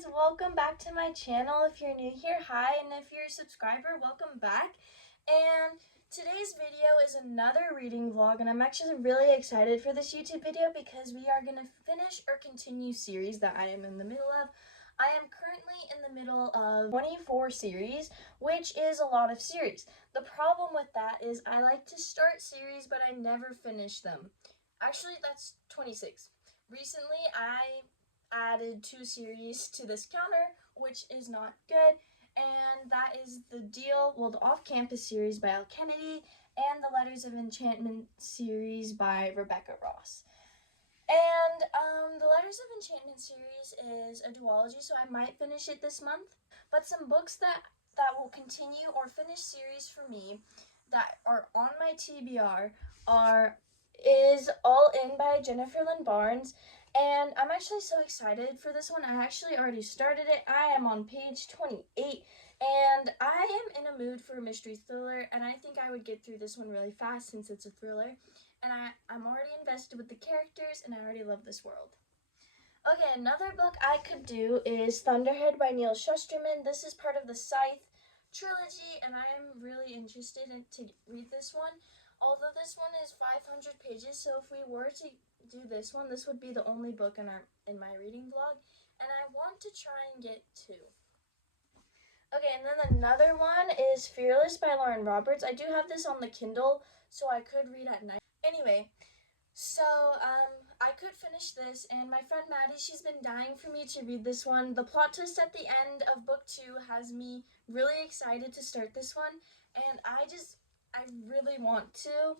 guys, welcome back to my channel. If you're new here, hi, and if you're a subscriber, welcome back. And today's video is another reading vlog, and I'm actually really excited for this YouTube video because we are going to finish or continue series that I am in the middle of. I am currently in the middle of 24 series, which is a lot of series. The problem with that is I like to start series, but I never finish them. Actually, that's 26. Recently, I added 2 series to this counter, which is not good, and that is the Off-Campus series by Elle Kennedy and the Letters of Enchantment series by Rebecca Ross. And the Letters of Enchantment series is a duology, so I might finish it this month. But some books that will continue or finish series for me that are on my TBR is All In by Jennifer Lynn Barnes. And I'm actually so excited for this one. I actually already started it. I am on page 28, and I am in a mood for a mystery thriller, and I think I would get through this one really fast since it's a thriller. And I'm already invested with the characters, and I already love this world. Okay, another book I could do is Thunderhead by Neal Shusterman. This is part of the Scythe trilogy, and I am really interested to read this one. Although this one is 500 pages, so if we were to do this one, this would be the only book in my reading vlog, and I want to try and get 2. Okay, and then another one is Fearless by Lauren Roberts. I do have this on the Kindle, so I could read at night. Anyway, so I could finish this, and my friend Maddie, she's been dying for me to read this one. The plot twist at the end of book 2 has me really excited to start this one, and I really want to.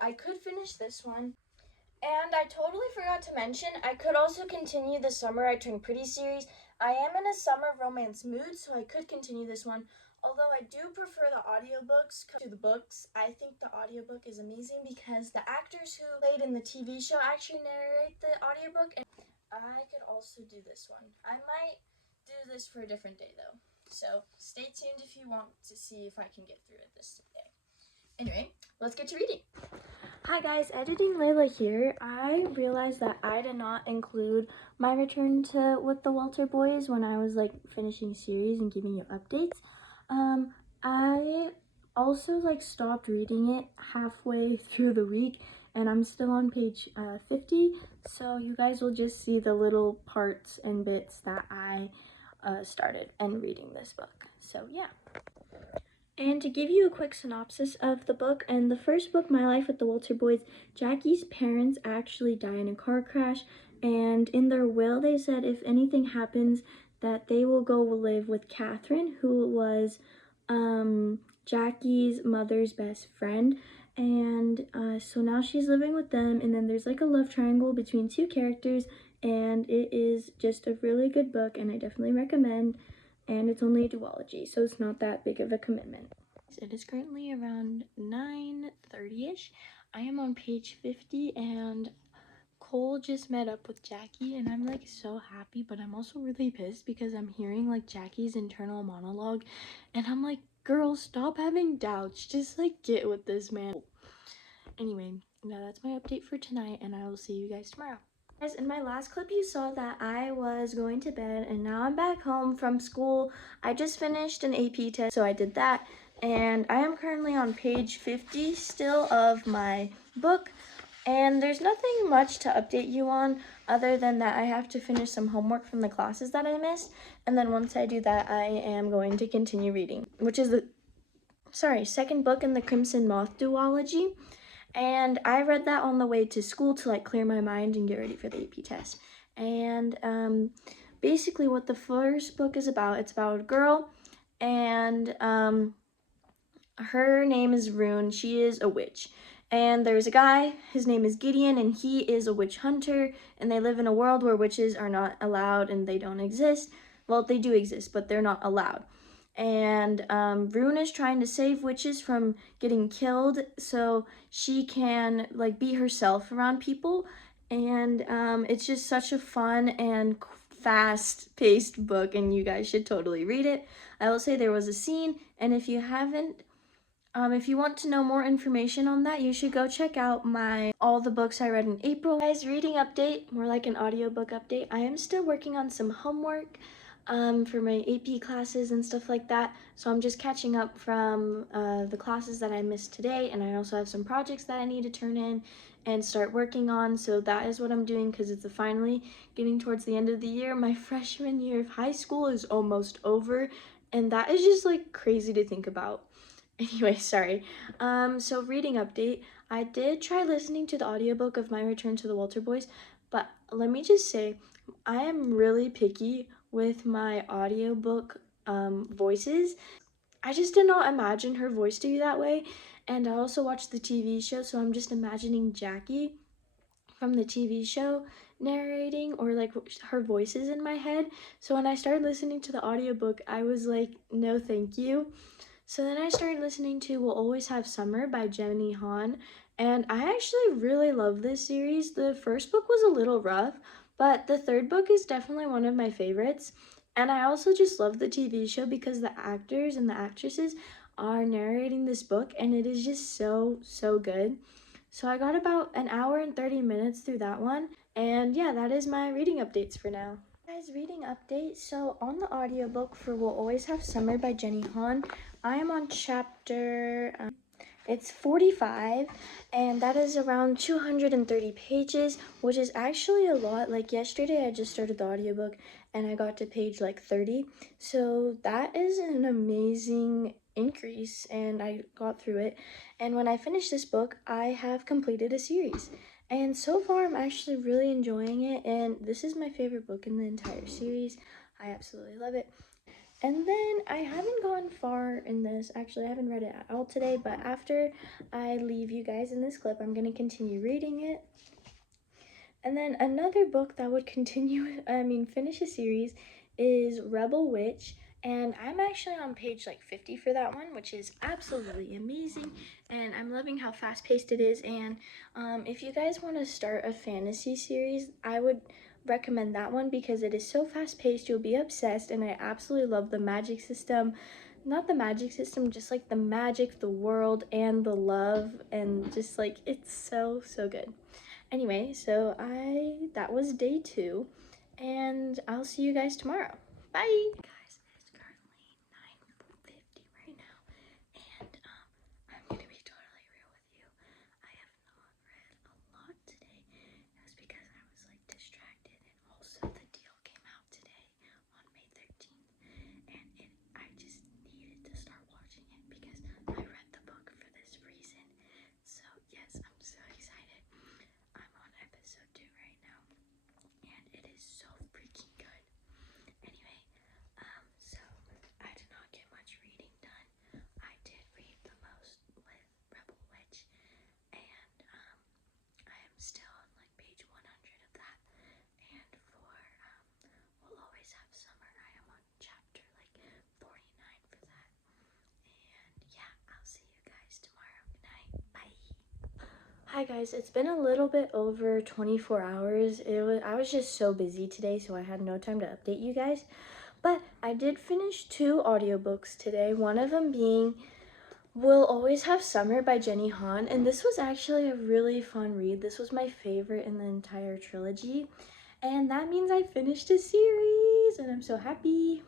I could finish this one. And I totally forgot to mention, I could also continue the Summer I Turned Pretty series. I am in a summer romance mood, so I could continue this one. Although I do prefer the audiobooks to the books. I think the audiobook is amazing because the actors who played in the TV show actually narrate the audiobook. And I could also do this one. I might do this for a different day though. So stay tuned if you want to see if I can get through it this day. Anyway, let's get to reading. Hi guys, Editing Layla here. I realized that I did not include my return to With the Walter Boys when I was finishing series and giving you updates. I also stopped reading it halfway through the week, and I'm still on page 50, so you guys will just see the little parts and bits that I started and reading this book. So yeah. And to give you a quick synopsis of the book, and the first book, My Life with the Walter Boys, Jackie's parents actually die in a car crash, and in their will they said if anything happens that they will go live with Catherine, who was Jackie's mother's best friend. And so now she's living with them, and then there's a love triangle between 2 characters, and it is just a really good book, and I definitely recommend. And it's only a duology, so it's not that big of a commitment. It is currently around 9:30ish. I am on page 50, and Cole just met up with Jackie, and I'm so happy, but I'm also really pissed because I'm hearing Jackie's internal monologue, and I'm girl, stop having doubts, just get with this man. Anyway, now that's my update for tonight, and I will see you guys tomorrow. Guys, in my last clip you saw that I was going to bed, and now I'm back home from school. I just finished an AP test, so I did that, and I am currently on page 50 still of my book, and there's nothing much to update you on other than that I have to finish some homework from the classes that I missed, and then once I do that I am going to continue reading, which is the second book in the Crimson Moth duology. And I read that on the way to school to clear my mind and get ready for the AP test. And basically what the first book is about, it's about a girl, and her name is Rune. She is a witch. And there's a guy, his name is Gideon, and he is a witch hunter, and they live in a world where witches are not allowed and they don't exist. Well, they do exist, but they're not allowed. And Rune is trying to save witches from getting killed so she can be herself around people, and it's just such a fun and fast-paced book, and you guys should totally read it. I will say there was a scene, and if you haven't, if you want to know more information on that, you should go check out all the books I read in April. Guys, reading update, more like an audiobook update. I am still working on some homework. for my AP classes and stuff like that. So I'm just catching up from the classes that I missed today, and I also have some projects that I need to turn in and start working on. So that is what I'm doing because it's finally getting towards the end of the year. My freshman year of high school is almost over, and that is just like crazy to think about. Anyway, sorry. So reading update. I did try listening to the audiobook of My Return to the Walter Boys, but let me just say, I am really picky with my audiobook voices. I just did not imagine her voice to be that way. And I also watched the TV show, so I'm just imagining Jackie from the TV show narrating, or like her voices in my head. So when I started listening to the audiobook, I was like, no, thank you. So then I started listening to We'll Always Have Summer by Jenny Han, and I actually really love this series. The first book was a little rough, but the third book is definitely one of my favorites. And I also just love the TV show because the actors and the actresses are narrating this book, and it is just so, so good. So I got about an hour and 30 minutes through that one, and yeah, that is my reading updates for now. Guys, reading update. So on the audiobook for We'll Always Have Summer by Jenny Han, I am on chapter it's 45, and that is around 230 pages, which is actually a lot. Like yesterday I just started the audiobook and I got to page like 30, so that is an amazing increase, and I got through it. And when I finish this book, I have completed a series, and so far I'm actually really enjoying it, and this is my favorite book in the entire series. I absolutely love it. And then I haven't gone far in this. Actually, I haven't read it at all today, but after I leave you guys in this clip, I'm going to continue reading it. And then another book that would finish a series is Rebel Witch. And I'm actually on page like 50 for that one, which is absolutely amazing. And I'm loving how fast-paced it is. And if you guys want to start a fantasy series, I would recommend that one because it is so fast-paced, you'll be obsessed. And I absolutely love the magic system. Not the magic system, just like the magic, the world, and the love. And just like, it's so, so good. Anyway, so that was day 2, and I'll see you guys tomorrow. Bye! Guys, it's currently 9:50 right now, and I'm gonna be totally real with you. I have not read a lot today. It was because I was like distracted, and also the deal came out today on May 13th, and I just needed to start watching it because I read the book for this reason. So yes, I'm so excited. I'm on episode 2 right now, and it is so freaking good. Anyway, so I did not get much reading done. I did read the most with Rebel Witch, and I am still on like page 100 of that. And for We'll Always Have Summer, I am on chapter like 49 for that. And yeah, I'll see you guys tomorrow. Good night. Bye. Hi guys, it's been a little bit over 24 hours. I was just so busy today, so I had no time to update you guys. But I did finish 2 audiobooks today, one of them being We'll Always Have Summer by Jenny Han, and this was actually a really fun read. This was my favorite in the entire trilogy, and that means I finished a series, and I'm so happy.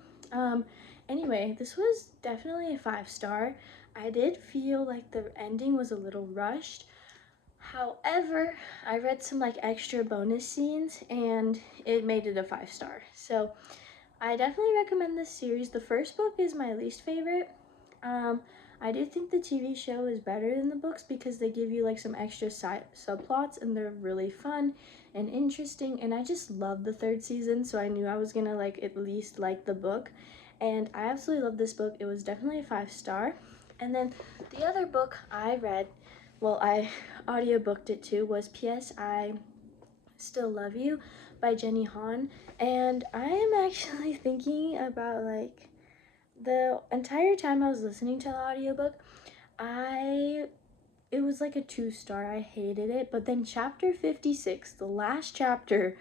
Anyway, this was definitely a 5-star. I did feel like the ending was a little rushed. However, I read some like extra bonus scenes and it made it a 5-star. So I definitely recommend this series. The first book is my least favorite. I do think the TV show is better than the books because they give you like some extra subplots, and they're really fun and interesting, and I just love the 3rd season, so I knew I was gonna like at least like the book, and I absolutely love this book. It was definitely a 5-star. And then the other book I read, well, I audiobooked it too, was P.S. I Still Love You by Jenny Han, and I am actually thinking about like the entire time I was listening to the audiobook, it was like a 2-star. I hated it, but then chapter 56, the last chapter,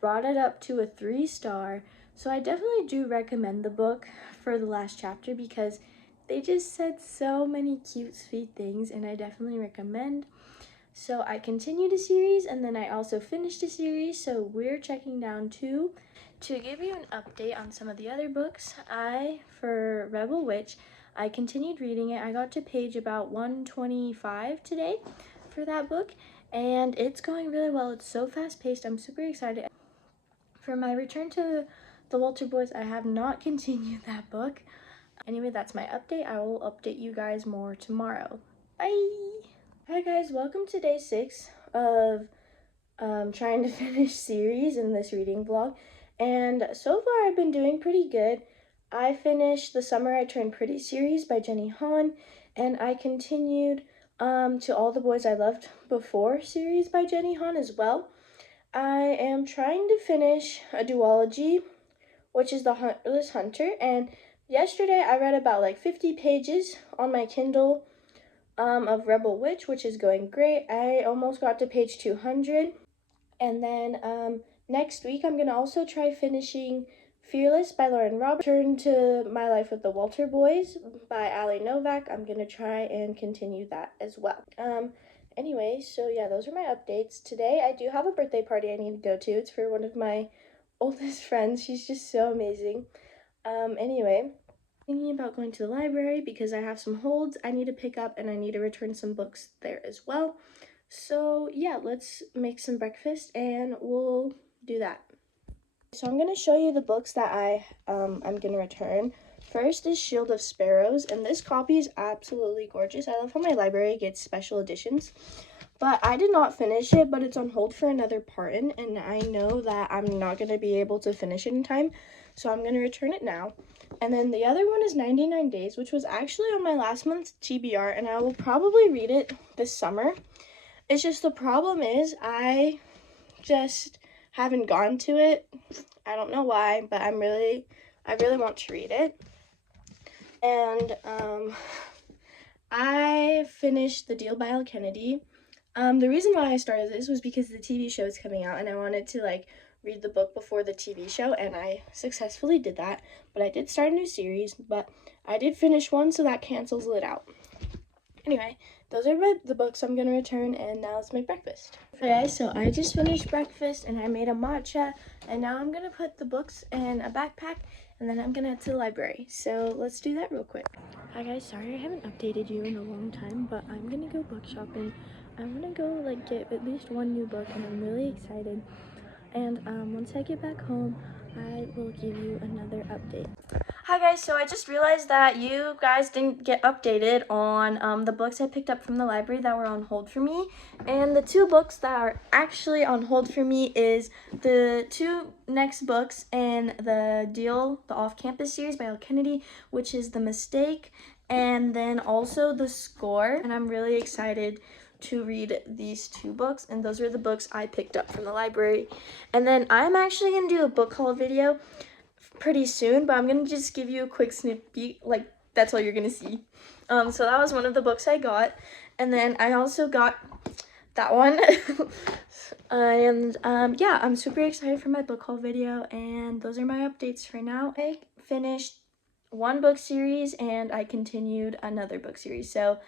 brought it up to a 3-star. So I definitely do recommend the book for the last chapter because they just said so many cute, sweet things, and I definitely recommend. So I continued a series, and then I also finished a series, so we're checking down 2. to give you an update on some of the other books, for Rebel Witch, I continued reading it. I got to page about 125 today for that book, and it's going really well. It's so fast-paced. I'm super excited. For my return to the Walter Boys, I have not continued that book. Anyway, that's my update. I will update you guys more tomorrow. Bye! Hi guys, welcome to day 6 of trying to finish series in this reading vlog. And so far I've been doing pretty good. I finished The Summer I Turned Pretty series by Jenny Han, and I continued to All the Boys I Loved Before series by Jenny Han as well. I am trying to finish a duology, which is The Heartless Hunter, and yesterday I read about like 50 pages on my Kindle of Rebel Witch, which is going great. I almost got to page 200. And then next week I'm going to also try finishing Fearless by Lauren Roberts. Turn to My Life with the Walter Boys by Ali Novak. I'm going to try and continue that as well. Anyway, so yeah, those are my updates. Today I do have a birthday party I need to go to. It's for one of my oldest friends. She's just so amazing. Anyway, thinking about going to the library because I have some holds I need to pick up and I need to return some books there as well. So yeah, let's make some breakfast and we'll do that. So I'm going to show you the books that I'm going to return. First is Shield of Sparrows, and this copy is absolutely gorgeous. I love how my library gets special editions. But I did not finish it, but it's on hold for another Parton, and I know that I'm not going to be able to finish it in time, so I'm going to return it now. And then the other one is 99 Days, which was actually on my last month's TBR, and I will probably read it this summer. It's just the problem is I just haven't gone to it. I don't know why, but I really want to read it. And I finished The Deal by Elle Kennedy. The reason why I started this was because the TV show is coming out and I wanted to like read the book before the TV show, and I successfully did that. But I did start a new series, but I did finish one, so that cancels it out. Anyway, those are the books I'm going to return, and now let's make breakfast. Okay, so I just finished breakfast, and I made a matcha, and now I'm going to put the books in a backpack, and then I'm going to head to the library. So let's do that real quick. Hi guys, sorry I haven't updated you in a long time, but I'm going to go book shopping. I want to go like get at least one new book, and I'm really excited. And once I get back home, I will give you another update. Hi guys, so I just realized that you guys didn't get updated on the books I picked up from the library that were on hold for me. And the 2 books that are actually on hold for me is the 2 next books in the Deal, the Off-Campus series by Elle Kennedy, which is The Mistake, and then also The Score. And I'm really excited to read these 2 books, and those are the books I picked up from the library. And then I'm actually going to do a book haul video pretty soon, but I'm going to just give you a quick sneak peek, like that's all you're going to see. So that was one of the books I got, and then I also got that one. And yeah, I'm super excited for my book haul video, and those are my updates for now. I finished 1 book series and I continued another book series, so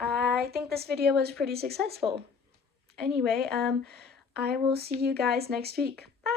I think this video was pretty successful. Anyway, I will see you guys next week. Bye!